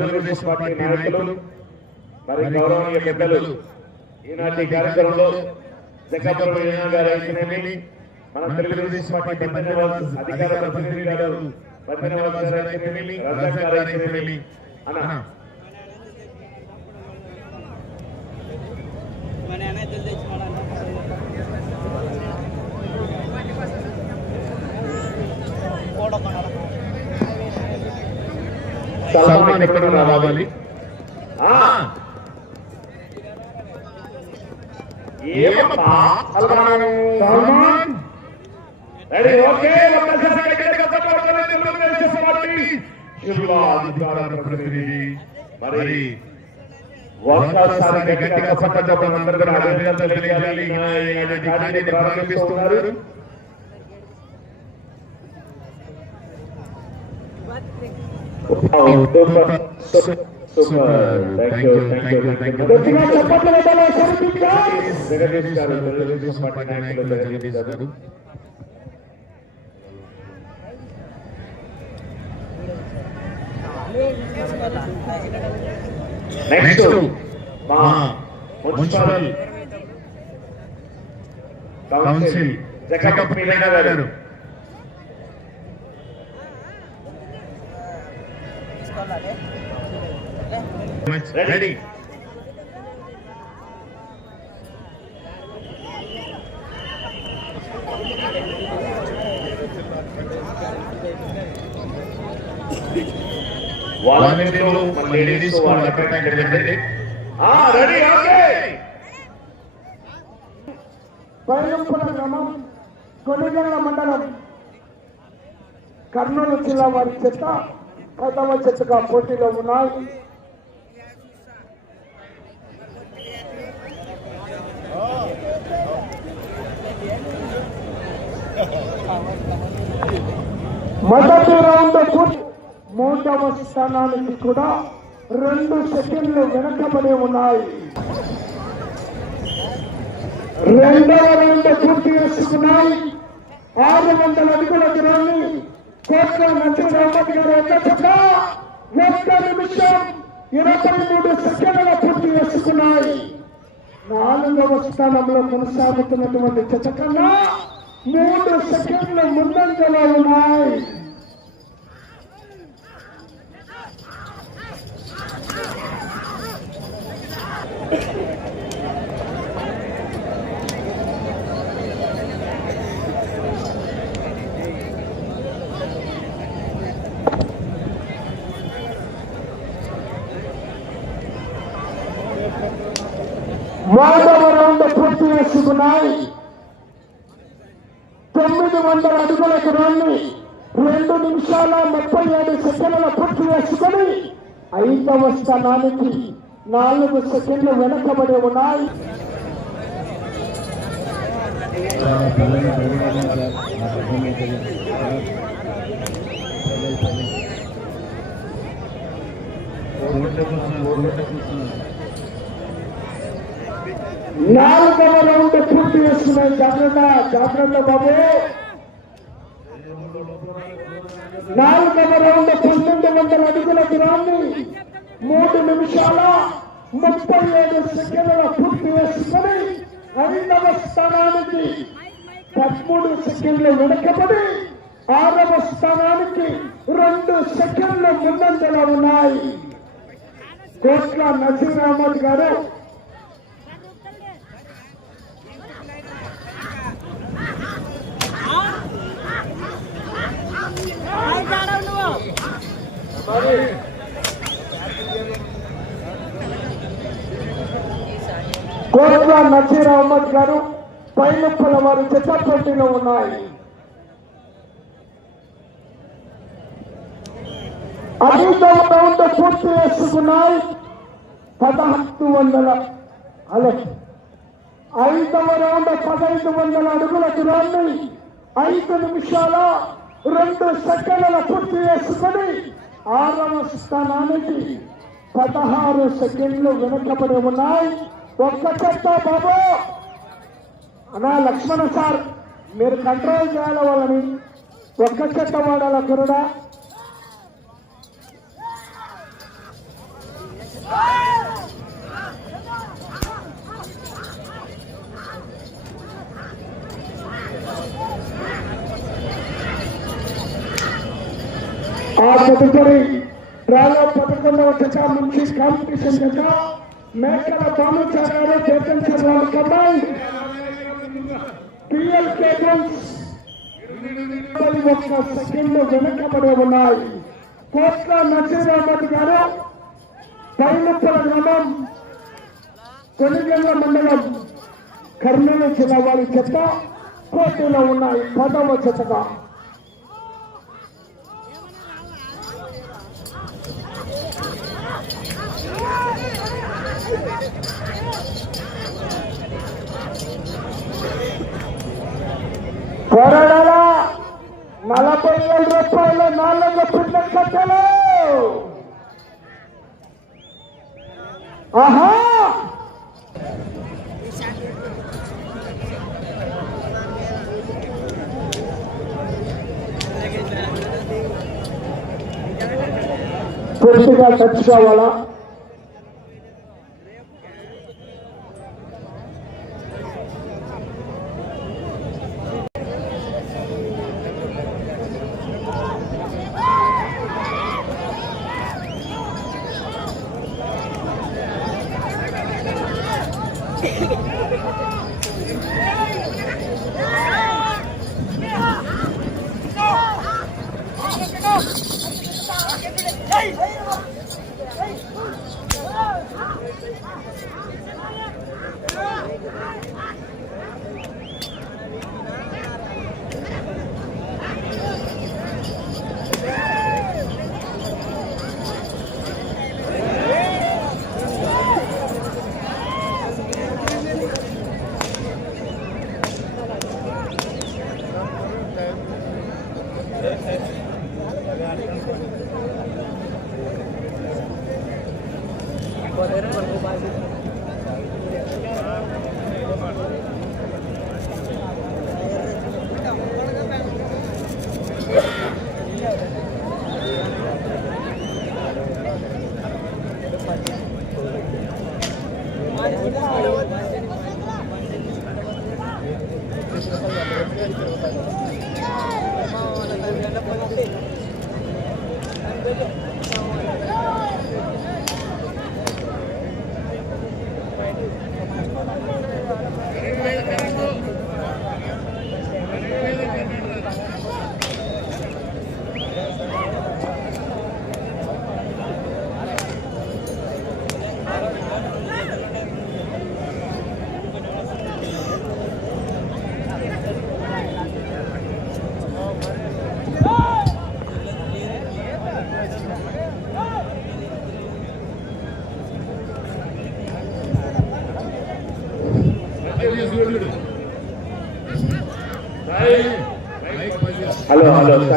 Telugu Desam party నాయకులు మరి గౌరవనీయ పెద్దలు ఈనాటి కార్యక్రమంలో విజయన గారు అయితేనేమి మన తెలుగుదేశం పార్టీ అధికార ప్రతినిధి గారు అన్న. సల్మాన్ ఎక్కడ రావాలి ఆ. ఏమప్పా సల్మాన్ సల్మాన్ రెడీ ఓకే ఒక్కసారి గట్టిగా తప్పకుండా తెలుగుదేశం పార్టీ జిల్లా అధికార ప్రతినిధి మరి ఒక్కసారి గట్టిగా చప్పట్లు అందరూ కూడా అభినందనలు తెలియాలి ఆయన కార్యాన్ని ప్రారంభిస్తున్నారు సూపర్ సూపర్ నెక్స్ట్ మా మున్సిపల్ కౌన్సిల్ జగప్ మీనా గారు. రెడీ వాలంటీర్లు మన లేడీస్ వాళ్ళ రెడీ రెడీ ఓకే బైరంపుర గ్రామం కొనిగల్ల మండలం కర్నూలు జిల్లా వారి చెత్త ప్రథమ చెత్తగా పోటీలో ఉన్నాయి. మొదటి రౌండ్ మూడవ స్థానానికి కూడా రెండు సెకండ్లు వెనకబడి ఉన్నాయి. రెండవ రౌండ్ పూర్తి చేసుకున్నాయి ఆరు వందల అడుగుల దూరాన్ని కేంద్ర మంత్రి అహ్మద్ గారు ఒక్క ఒక్క నిమిషం ఇరవై మూడు సెకండ్ల పూర్తి చేసుకున్నాయి నాలుగవ స్థానంలో కొనసాగుతున్నటువంటి చెత్త కన్నా మూడు సెకండ్ల ముందంజలో ఉన్నాయి. మూడవ రౌండ్ పూర్తి చేసుకున్నాయి తొమ్మిది వందల అడుగుల దూరాన్ని రెండు నిమిషాల ముప్పై ఏడు సెకండ్ల పూర్తి చేసుకుని ఐదవ స్థానానికి నాలుగు సెకండ్లు వెనకబడి ఉన్నాయి. రోడ్ల కోసం రోడ్ల కోసం నాలుగవ రౌండ్ పూర్తి చేస్తున్నాయి. జాగ్రత్త జాగ్రత్త బాబు. నాలుగవ రౌండ్ పంతొమ్మిది వందల అడుగుల దూరాన్ని మూడు నిమిషాల ముప్పై ఏడు సెకండ్ల పూర్తి చేసుకుని ఐదవ స్థానానికి పదమూడు సెకండ్లు వెనకబడి ఆరవ స్థానానికి రెండు సెకండ్లు ముందంజలో ఉన్నాయి. కోట్ల నజీర్ అహ్మద్ గారు కోట్ల నజీర్ అహ్మద్ గారు పైనప్పల వారు చిత్తపట్టిలో ఉన్నాయి. ఐదవ రౌండ్ పూర్తి చేసుకున్నాయి. పదహత్తు వందల అలే. ఐదవ రౌండ్ పదహైదు వందల అడుగుల దూరాన్ని ఐదు నిమిషాల రెండు సెకండ్ల పూర్తి చేసుకుని ఆరవ స్థానానికి పదహారు సెకండ్లు వెనుకబడి ఉన్నాయి. ఒక్క చెప్తా బాబు! అన్నా లక్ష్మణ సార్ మీరు కంట్రోల్ చేయాలి వాళ్ళని. ఒక్క చెత్త వాడాల గురుడా ఆ తదుపరి డ్రాలో పదకొండవ దశ నుంచి కాంపిటీషన్ దశ మేకల భానుచారాలు చేతన్ వాళ్ళ కమాండ్ పిఎల్ కేబుల్స్. ఒక్క సెకండ్ వెనకబడి ఉన్నాయి. కోట్ల నసీర్ అహ్మద్ గారు పైనప్పల గ్రామం కొనిగల్ల మండలం కర్నూలు జిల్లా వారి చెత్త కోర్టులో ఉన్నాయి. పదవ చెత్తగా. నలభై ఏడు రూపాయలు నాలుగు పిల్లలు కట్టలు. ఆహా! పూర్తిగా టచ్ కావాలా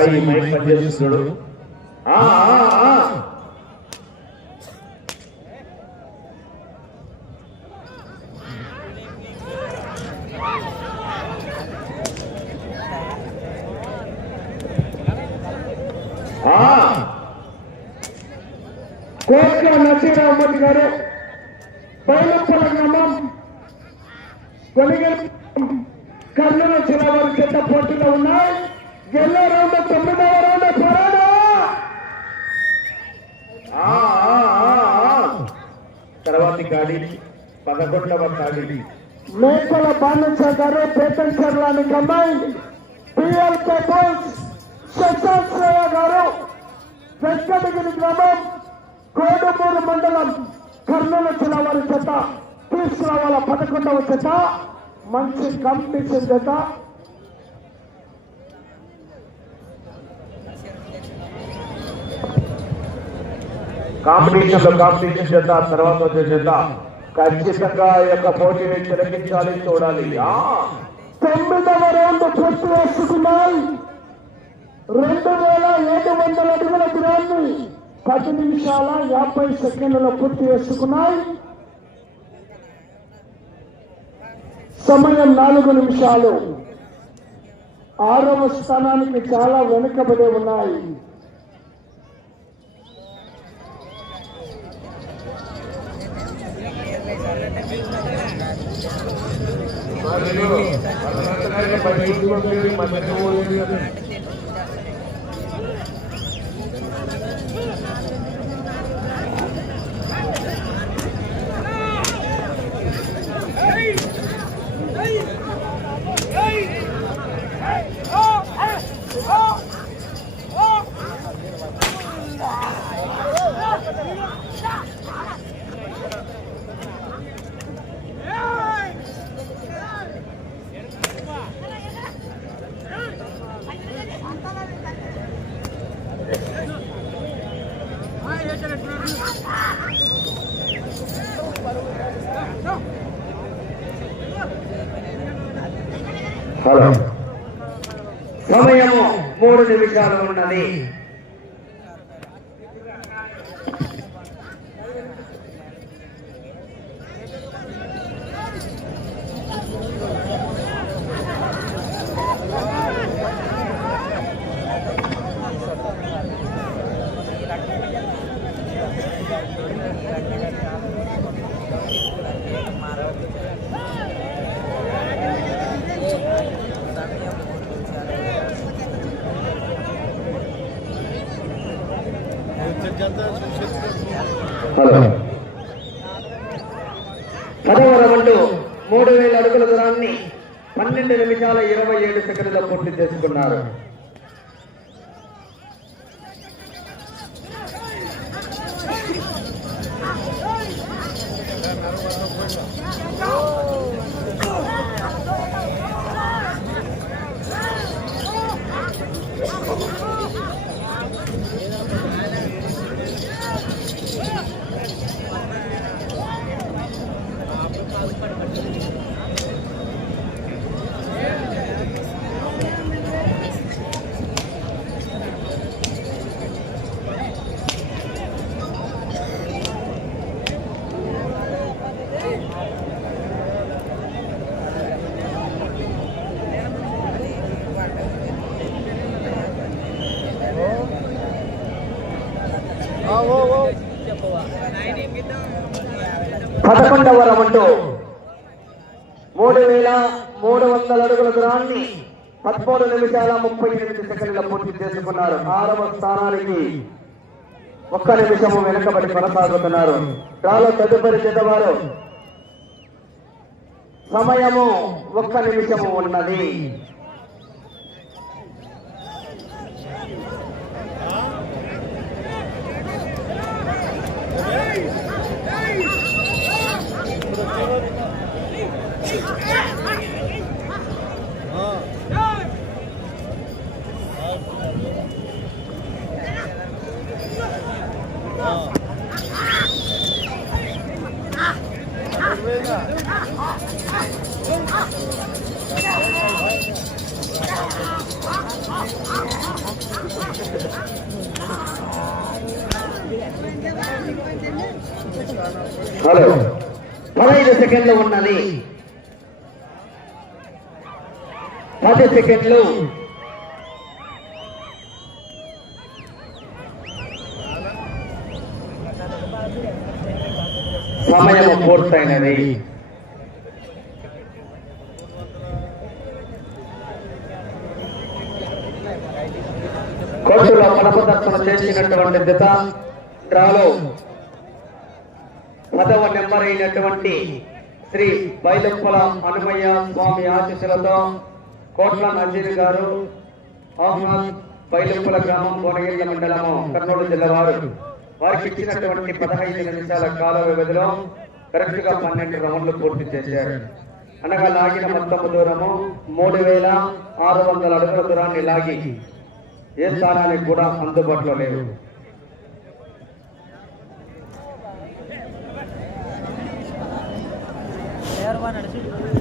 సాయి మైక్ పనిచేస్తున్నాడు నసీర్ అహ్మద్ గారు బైలప్పల గ్రామం కొలిగల్ కర్నూలు జిల్లా వారి చెత్త పోటీలో ఉన్నాయి. ఎల్లో రౌండ్ తొమ్మిదవ రౌండ్ పోరాడు! ఆ, తర్వాతి గాడి పదకొండవ గాడి. మేకల బాణించ గారు పేటన్ చర్లాని command PL cables Shashant Shreya గారు వెంకటగిరి గ్రామం కోడమూరు మండలం కర్నూలు జిల్లా వారి చేత తీసుకురావాల పదకొండవ చేత మంచి కాంపిటీషన్ చేత కాంపిటీషన్లో కాంపిటీషన్ చేద్దాం తర్వాత వచ్చే ఖచ్చితంగా ఈ యొక్క పోటీని తిరగించాలి చూడాలి. తొమ్మిదవ రౌండ్ పూర్తి వేసుకున్నాయి రెండు వేల ఏడు వందల అడుగుల దూరాన్ని పది నిమిషాల యాభై సెకండ్లలో పూర్తి చేసుకున్నాయి. సమయం నాలుగు నిమిషాలు. ఆరవ స్థానానికి చాలా వెనుకబడి ఉన్నాయి. హలో మూడు ఉన్నది. పదవ రౌండ్ మూడు వేల అడుగుల దూరాన్ని పన్నెండు నిమిషాల ఇరవై ఏడు సెకండ్ల పూర్తి చేసుకున్నారు పదకొండవ రౌండ్ మూడు వేల మూడు వందల అడుగుల దూరాన్ని పదమూడు నిమిషాల ముప్పై ఎనిమిది సెకండ్ల పూర్తి చేసుకున్నారు. ఆరవ స్థానానికి ఒక్క నిమిషము వెనుకబడి కొనసాగుతున్నారు. రాలో తదుపరి జతవారు. సమయము ఒక్క నిమిషము ఉన్నది. సెకండ్లు ఉన్నది. పది సెకండ్లు సమయం పూర్తయినది. కోర్టులో పరపదర్శన చేసినటువంటి దిత డ్రాలో పదవ నెంబర్ అయినటువంటి శ్రీ బైలప్పల హనుమయ్య స్వామి ఆశీస్సులతో కోట్ల నజీర్ గారు అహ్మద్ బైలప్పల గ్రామం కోనగిరి మండలము కర్నూలు జిల్లా వారు. వారికి ఇచ్చినటువంటి పదహైదు నిమిషాల కాల వ్యవధిలో కరెక్ట్గా పన్నెండు రౌండ్లు పూర్తి చేశారు. అనగా లాగిన మొత్తం దూరము మూడు వేల ఆరు వందల అడుగుల దూరాన్ని లాగి ఏ స్థానానికి కూడా అందుబాటులో లేవు. dar guanar.